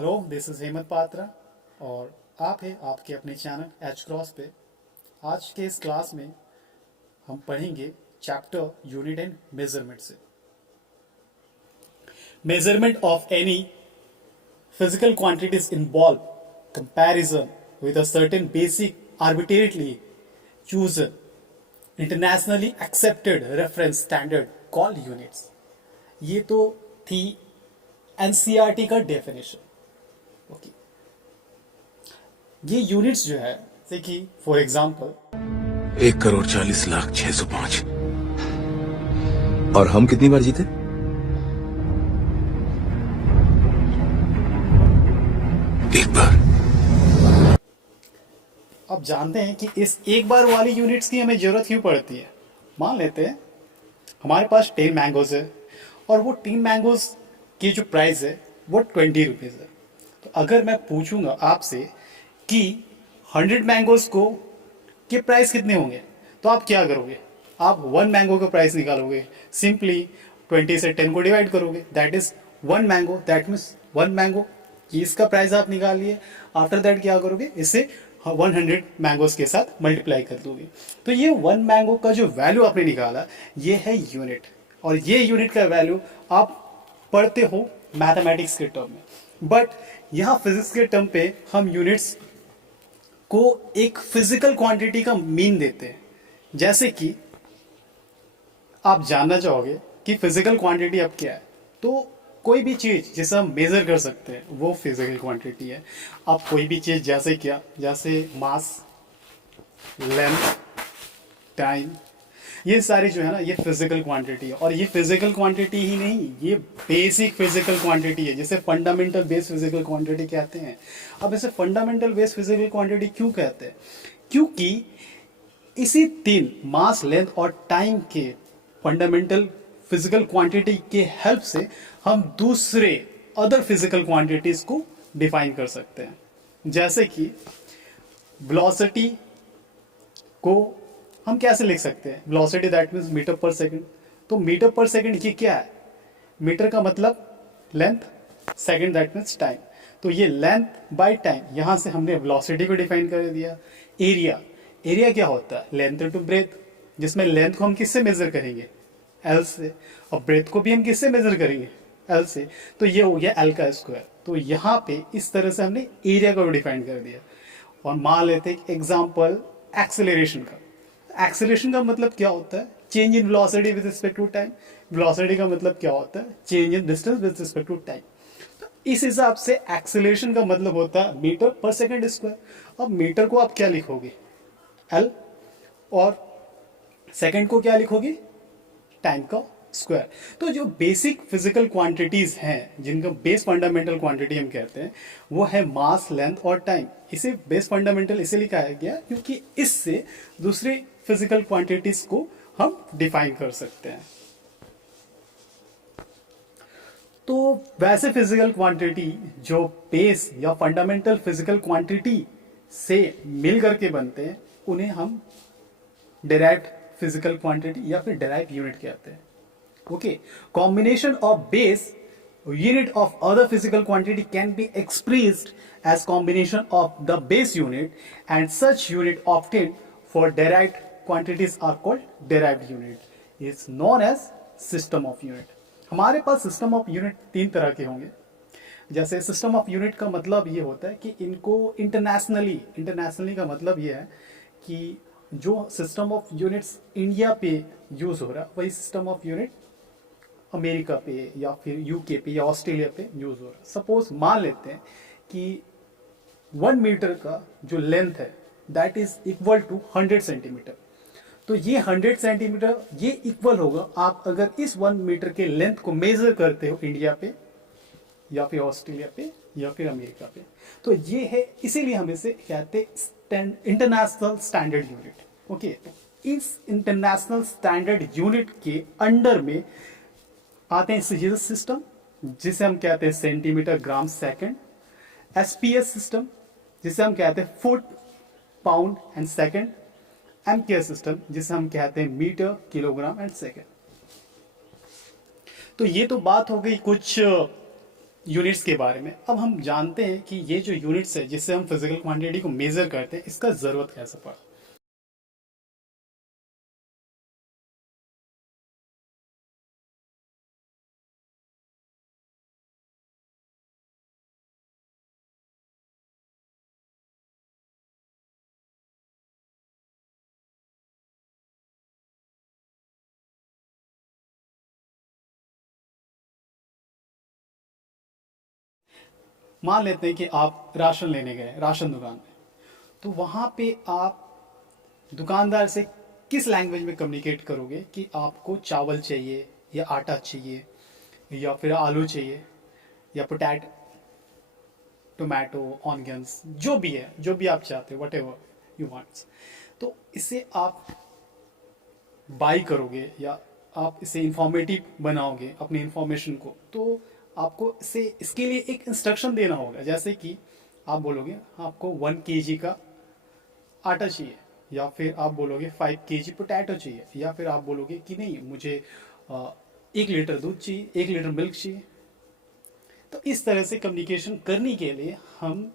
Hello, this is Hemant Patra और आप हैं आपके अपने चैनल एच क्रॉस पे। आज के इस क्लास में हम पढ़ेंगे चैप्टर यूनिट एंड मेजरमेंट से। Measurement of any physical quantities involve comparison with a certain basic arbitrarily chosen internationally accepted reference standard called units. ये तो थी एनसीईआरटी का डेफिनेशन। ओके, ये यूनिट्स जो है जैसे कि फॉर एग्जांपल 1,40,06,5 और हम कितनी बार जीते? एक बार। आप जानते हैं कि इस एक बार वाली यूनिट्स की हमें जरूरत क्यों पड़ती है। मान लेते हैं हमारे पास 10 मैंगोज है और वो 10 मैंगोज की जो प्राइस है वो 20 रुपीज़ है। तो अगर मैं पूछूंगा आपसे कि 100 मैंगोज को के प्राइस कितने होंगे तो आप क्या करोगे? आप 1 मैंगो का प्राइस निकालोगे, सिंपली 20 से 10 को डिवाइड करोगे, that is 1 mango, that means 1 mango की इसका प्राइस आप निकाल लिए। आफ्टर दैट क्या करोगे, इसे 100 मैंगोज के साथ मल्टीप्लाई कर दोगे। तो ये 1 मैंगो का जो वैल्यू आपने निकाला ये है यूनिट, और ये यूनिट का वैल्यू आप पढ़ते हो मैथमेटिक्स के टर्म में। बट यहाँ फिजिक्स के टर्म पे हम यूनिट्स को एक फिजिकल क्वांटिटी का मीन देते हैं। जैसे कि आप जानना चाहोगे कि फिजिकल क्वांटिटी अब क्या है, तो कोई भी चीज जिसे हम मेजर कर सकते हैं वो फिजिकल क्वांटिटी है। अब कोई भी चीज जैसे क्या, जैसे मास, लेंथ, टाइम, ये सारी जो है ना ये फिजिकल क्वांटिटी है। और ये फिजिकल क्वांटिटी ही नहीं, ये बेसिक फिजिकल क्वांटिटी है, जिसे फंडामेंटल बेस फिजिकल क्वांटिटी कहते हैं। अब इसे फंडामेंटल बेस फिजिकल क्वांटिटी क्यों कहते हैं? क्योंकि इसी तीन मास, लेंथ और टाइम के फंडामेंटल फिजिकल क्वांटिटी के हेल्प से हम दूसरे अदर फिजिकल क्वांटिटीज को डिफाइन कर सकते हैं। जैसे कि वेलोसिटी को हम कैसे लिख सकते हैं? वेलोसिटी दैट मीन्स मीटर पर सेकंड। तो मीटर पर सेकंड ये क्या है? मीटर का मतलब length, second that means time. तो ये लेंथ बाय टाइम, यहां से हमने वेलोसिटी को डिफाइन कर दिया। एरिया, एरिया क्या होता है? लेंथ टू ब्रेथ, जिसमें लेंथ को हम किससे मेजर करेंगे? एल से, और ब्रेथ को भी हम किससे मेजर करेंगे? एल से। तो ये हो गया एल का स्क्वायर। तो यहाँ पे इस तरह से हमने एरिया को डिफाइन कर दिया। और मान लेते हैं एग्जाम्पल एक्सेलरेशन का। एक्सेलरेशन का मतलब क्या होता है? Change in velocity with respect to time. Velocity का मतलब क्या होता है? Change in distance with respect to time. तो इस हिसाब से एक्सेलरेशन का मतलब होता है मीटर पर सेकंड स्क्वायर। अब मीटर को आप क्या लिखोगे? एल, और सेकंड को क्या लिखोगे? टाइम का स्क्वायर। तो जो बेसिक फिजिकल क्वांटिटीज हैं, जिनका बेस फंडामेंटल क्वांटिटी हम कहते हैं, वो है मास, लेंथ और टाइम। इसे बेस फंडामेंटल इसीलिए कहा गया क्योंकि इससे दूसरे फिजिकल क्वांटिटीज को हम डिफाइन कर सकते हैं। तो वैसे फिजिकल क्वांटिटी जो बेस या फंडामेंटल फिजिकल क्वांटिटी से मिल करके बनते हैं, उन्हें हम डिराइव्ड फिजिकल क्वांटिटी या फिर डिराइव्ड यूनिट कहते हैं। Okay, combination of base unit of other physical quantity can be expressed as combination of the base unit, and such unit obtained for derived quantities are called derived unit. Is known as system of unit. हमारे पास system of unit तीन तरह के होंगे। जैसे system of unit का मतलब ये होता है कि इनको इंटरनेशनली का मतलब ये है कि जो सिस्टम ऑफ यूनिट्स इंडिया पे यूज हो रहा है वही सिस्टम ऑफ यूनिट अमेरिका पे या फिर यूके पे या ऑस्ट्रेलिया पे यूज हो रहा है। सपोज मान लेते हैं कि 1 मीटर का जो लेंथ है that is equal to 100 centimetre. तो ये 100 सेंटीमीटर ये इक्वल होगा, आप अगर इस 1 मीटर के लेंथ को मेजर करते हो इंडिया पे या फिर ऑस्ट्रेलिया पे या फिर अमेरिका पे, तो ये है, इसीलिए हम इसे कहते हैं इंटरनेशनल स्टैंडर्ड यूनिट। ओके, इस इंटरनेशनल स्टैंडर्ड यूनिट के अंडर में आते हैं सीजीएस सिस्टम, जिसे हम कहते हैं centimetre gram second. SPS system, जिसे हम कहते हैं foot pound and second. MKS system, जिसे हम कहते हैं मीटर किलोग्राम एंड सेकंड। तो ये तो बात हो गई कुछ यूनिट्स के बारे में। अब हम जानते हैं कि ये जो यूनिट्स है जिससे हम फिजिकल क्वांटिटी को मेजर करते हैं, इसका ज़रूरत कैसे पड़ा। मान लेते हैं कि आप राशन लेने गए राशन दुकान में, तो वहाँ पे आप दुकानदार से किस लैंग्वेज में कम्युनिकेट करोगे कि आपको चावल चाहिए या आटा चाहिए या फिर आलू चाहिए या टोमेटो, ऑनियंस, जो भी है, जो भी आप चाहते हो, वट एवर यू वांट। तो इसे आप बाई करोगे या आप इसे इंफॉर्मेटिव बनाओगे अपनी इंफॉर्मेशन को, तो आपको इसे इसके लिए एक इंस्ट्रक्शन देना होगा। जैसे कि आप बोलोगे आपको 1 kg का आटा चाहिए, या फिर आप बोलोगे 5 kg पोटैटो चाहिए, या फिर आप बोलोगे कि नहीं मुझे 1 लीटर दूध चाहिए, 1 लीटर मिल्क चाहिए। तो इस तरह से कम्युनिकेशन करने के लिए हम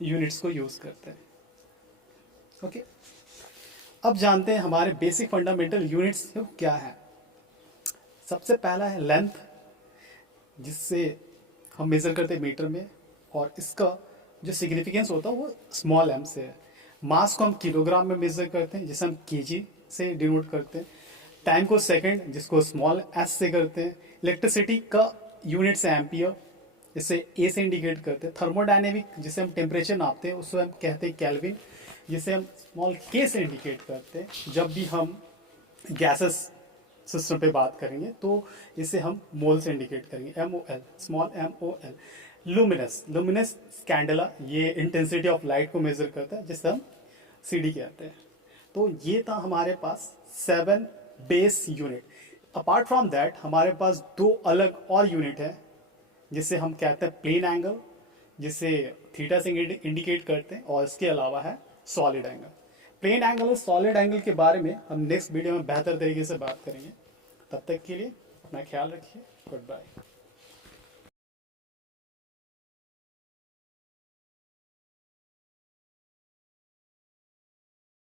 यूनिट्स को यूज़ करते हैं। ओके, अब जानते हैं हमारे बेसिक फंडामेंटल यूनिट्स क्या है। सबसे पहला है लेंथ, जिससे हम मेज़र करते हैं मीटर में, और इसका जो सिग्निफिकेंस होता है वो स्मॉल एम से है। मास को हम किलोग्राम में मेज़र करते हैं, जिसे हम केजी से डिनोट करते हैं। टाइम को सेकंड, जिसको स्मॉल एस से करते हैं। इलेक्ट्रिसिटी का यूनिट से एम्पियर, जिसे ए से इंडिकेट करते हैं। थर्मोडायनेमिक, जिसे हम टेम्परेचर नापते हैं, उसको हम कहते हैं केल्विन, जिसे हम स्मॉल के से इंडिकेट करते हैं। जब भी हम गैसेस सिस्टम पे बात करेंगे तो इसे हम मोल से इंडिकेट करेंगे, MOL, small MOL। Luminous, luminous candela, ये इंटेंसिटी ऑफ लाइट को मेजर करता है, जिसे हम CD कहते हैं। तो ये था हमारे पास 7 base unit. Apart from that हमारे पास 2 अलग और यूनिट है, जिसे हम कहते हैं प्लेन एंगल, जिसे थीटा से इंडिकेट करते हैं, और इसके अलावा है सॉलिड एंगल। प्लेन एंगल और सॉलिड एंगल के बारे में हम नेक्स्ट वीडियो में बेहतर तरीके से बात करेंगे। तब तक के लिए अपना ख्याल रखिए। Good bye.